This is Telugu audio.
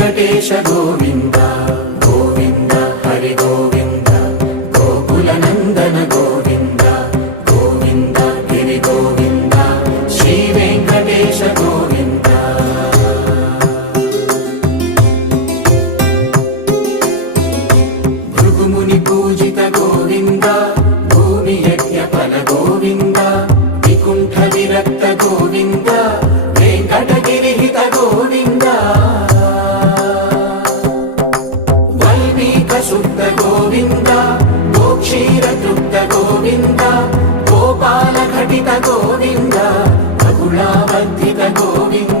వెంకటేశ గోవింద గోవింద హరి గోవింద గోకుల నందన గోవింద గోవింద గిరి గోవింద శ్రీ వెంకటేశ గోవింద భృగుముని పూజిత గోవింద భూమి యజ్ఞ ఫల గోవింద వికుంఠ విరక్త గోవింద వెంకటగిరిహిత గోవింద వల్మీక శుద్ధ గోవింద గోక్షీర తృప్త గోవింద గోపాల ఘటిత గోవింద బహుళావర్ధిత గోవింద